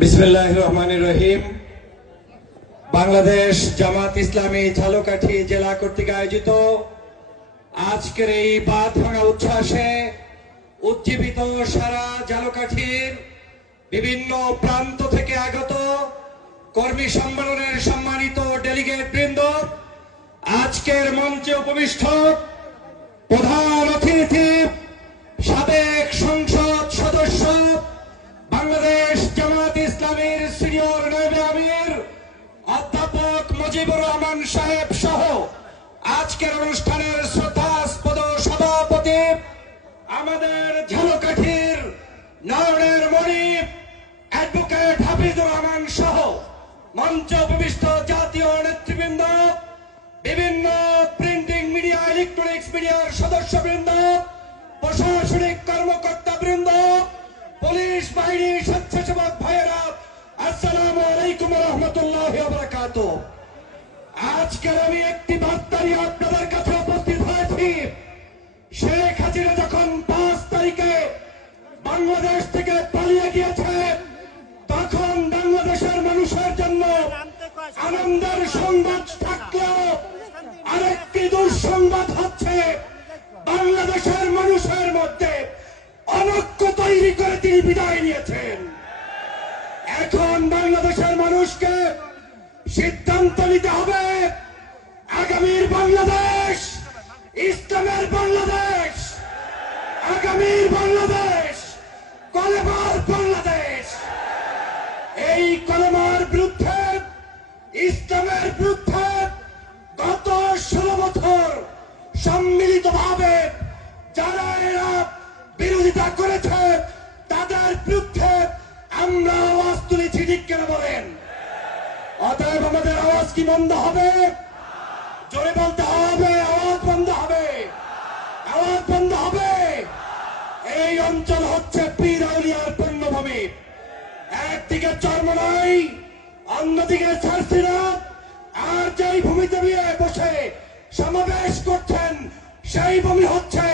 বিসমিল্লাহ রহমান রহিম। বাংলাদেশ জামাত ইসলামী ঝালকাঠি জেলা কর্তৃক আয়োজিত আজকের এই বাদ ভাঙা উচ্ছ্বাসে উজ্জীবিত সারা ঝালকাঠির বিভিন্ন প্রান্ত থেকে আগত কর্মী সম্মেলনের সম্মানিত ডেলিগেট বৃন্দ, আজকের মঞ্চে উপবিষ্ট প্রধান আজকের অনুষ্ঠানের শ্রদ্ধাস্পদ সভাপতি আমাদের ঝালকাঠির নয়নের মণি অ্যাডভোকেট হাফিজুর রহমান সহ মঞ্চ উপবিষ্ট জাতীয় নেতৃবৃন্দ, বিভিন্ন প্রিন্টিং মিডিয়া ইলেকট্রনিক্স মিডিয়ার সদস্যবৃন্দ, প্রশাসনিক কর্মকর্তা বৃন্দ পুলিশ বাহিনী স্বেচ্ছাসেবক ভাইয়েরা, আসসালামু আলাইকুম রহমতুল্লাহ বরকাত আজকের আমি একটি বার্তা আপনাদের কাছে উপস্থিত হয়েছি। শেখ হাসিনা যখন পাঁচ তারিখে বাংলাদেশ থেকে পালিয়ে গিয়েছে, তখন বাংলাদেশের মানুষের জন্য আনন্দের সংবাদ থাকলেও আরেকটি দুঃসংবাদ হচ্ছে, বাংলাদেশের মানুষের মধ্যে অনৈক্য তৈরি করে তিনি বিদায় নিয়েছেন। এখন বাংলাদেশের মানুষকে সিদ্ধান্ত নিতে হবে। আগামীর বাংলাদেশ অতএব আমাদের আওয়াজ কি বন্ধ হবে? জোরে বলতে হবে, আওয়াজ বন্ধ হবে। আওয়াজ বন্ধ হবে। এই অঞ্চল হচ্ছে পীর আউলিয়ার পণ্যভূমি একদিকে চর্মনাই, অন্যদিকে ছাড়ছিনা আর যেই ভূমিতে নিয়ে বসে সমাবেশ করছেন, সেই ভূমি হচ্ছে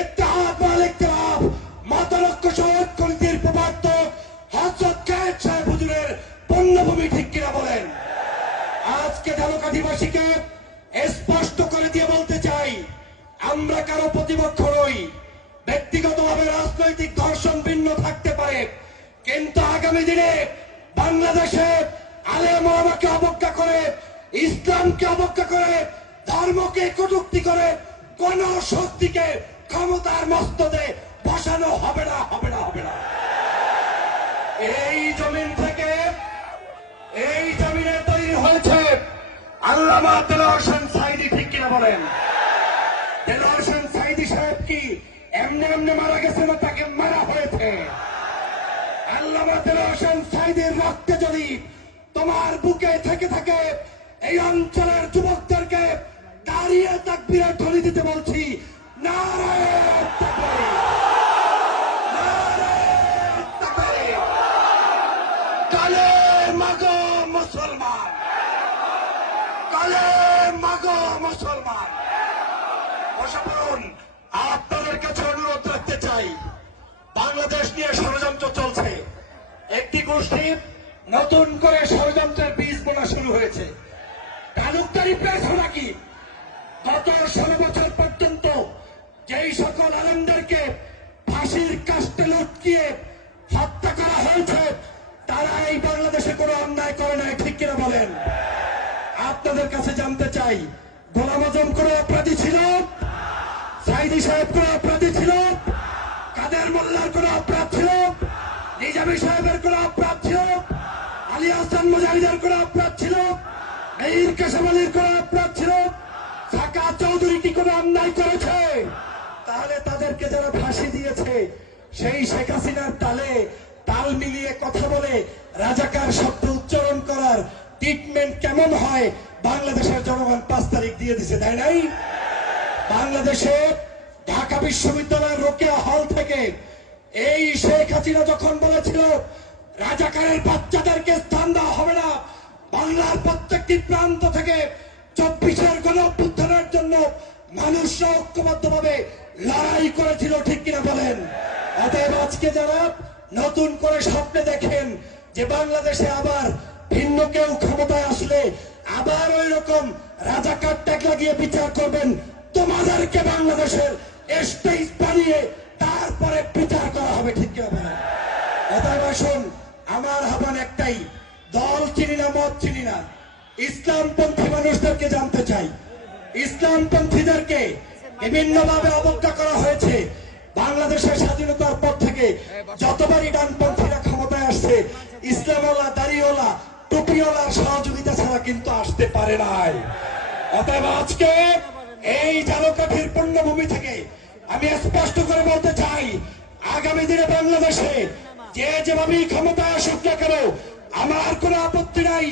ইত্তেহাদ মাল আমরা কারও প্রতিপক্ষ নই। ব্যক্তিগতভাবে রাজনৈতিক ধর্ষণ ভিন্ন থাকতে পারে। কিন্তু আগামী দিনে বাংলাদেশে আলেম আমাকে অবজ্ঞা করে, ইসলামকে অবজ্ঞা করে, ধর্মকে কটুক্তি করে কোন শক্তিকে ক্ষমতার মস্তদে বসানো হবে না হবে না হবে না। এই জমিন থেকে এই জমিনে তৈরি হয়েছে দেলোয়ার হোসেন সাইদি, ঠিক কিনা বলেন? দেলোয়ার সাইদি সাহেব কি? এমনি এমনি মারা গেছে না তাকে মারা হয়েছে। আল্লামা দেলোয়ার সাইদির রক্তে যদি তোমার বুকে থেকে থাকে, এই অঞ্চলের যুবকদেরকে দাঁড়িয়ে তাকবীরে ধ্বনি দিতে বলছি, নারায়ণ গোষ্ঠী নতুন করে ষড়যন্ত্রের বীজ বোনা শুরু হয়েছে। তালুকদারি প্রেস নাকি গত ষোলো বছর পর্যন্ত যেই সকল আনন্দেরকে ফাঁসির কাস্টে লটকিয়ে হত্যা করা হয়েছে, তারা এই বাংলাদেশে কোনো অন্যায় করে নাই, ঠিক কিনা বলেন? আপনাদের কাছে জানতে চাই, গোলাম আজম কোনো অপরাধী ছিল? সাইদি সাহেব কোনো অপরাধী ছিল? কাদের মোল্লার কোনো অপরাধ ছিল? নিজামী সাহেবের কোনো অপরাধ ছিল? আলী হাসান মুজাহিদের কোনো অপরাধ ছিল? মেহির কাসাম আলীর কোনো অপরাধ ছিল? সাকা চৌধুরী কি কোনো অন্যায় করেছে? তাহলে তাদেরকে যারা ফাঁসি দিয়েছে, সেই শেখ হাসিনার তালে তাল মিলিয়ে কথা বলে রাজাকার শব্দ উচ্চারণ করার ট্রিটমেন্ট কেমন হয় বাংলাদেশের জনগণ পাঁচ তারিখ দিয়ে দিছে, তাই নাই? বাংলাদেশে ঢাকা বিশ্ববিদ্যালয়ের রোকেয়া হল থেকে এই শেখ হাসিনা যখন বলেছিল, রাজাকারের বাচ্চাদেরকে স্থান দেওয়া হবে না, বাংলার প্রত্যেকটি প্রান্ত থেকে চব্বিশের গণ অভ্যুত্থানের জন্য মানুষরা ঐক্যবদ্ধভাবে লড়াই করেছিল, ঠিক কিনা বলেন? অতএব আজকে যারা নতুন করে স্বপ্নে দেখেন যে বাংলাদেশে আবার ভিন্ন কেউ ক্ষমতায় আসলে, আবার ওই রকম রাজাকার ট্যাগ লাগিয়ে বিচার করবেন, তোমাদেরকে বাংলাদেশের স্টেজ বানিয়ে তারপরে বিচার করা হবে, ঠিক কিনা বলেন অতএব আসুন, আমার আহ্বান একটাই, দল চিনি না, মত চিনি না। ইসলামপন্থী মানুষদেরকে জানতে চাই। ইসলামপন্থীদেরকে বিভিন্নভাবে অবজ্ঞা করা হয়েছে। বাংলাদেশের স্বাধীনতার পর থেকে যতবারই ডানপন্থীরা ক্ষমতায় আসছে, ইসলামওয়ালা, দাড়িওয়ালা টুপিওয়ালার সহযোগিতা ছাড়া কিন্তু আসতে পারে নাই। অতএব আজকে এই জালকাঠির পণ্যভূমি থেকে আমি স্পষ্ট করে বলতে চাই, আগামী দিনে বাংলাদেশে যে যেভাবে ক্ষমতা আসুক না কেন, আমার কোনো আপত্তি নাই।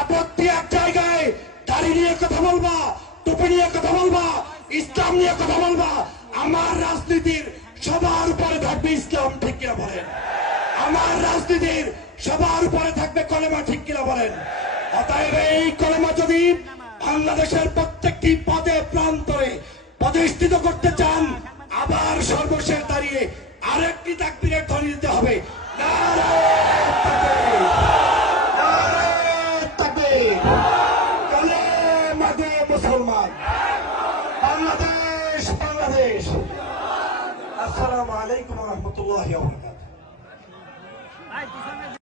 আপত্তি এক জায়গায়, দাড়ি নিয়ে কথা বলবা, টুপি নিয়ে কথা বলবা, ইসলাম নিয়ে কথা বলবা, আমার রাজনীতির সবার উপরে থাকবে ইসলাম, ঠিক কিনা বলেন? আমার রাজনীতির সবার উপরে থাকবে কলেমা, ঠিক কিনা বলেন? অতএব এই কলেমা যদি বাংলাদেশের প্রত্যেকটি পদে, প্রান্তরে প্রতিষ্ঠিত করতে চান আবার সর্বশেষ দাঁড়িয়ে আরেকটি তাকবীরের ধ্বনি দিতে হবে! মুসলমান। বাংলাদেশ বাংলাদেশ। আসসালামু আলাইকুম রহমতুল্লাহ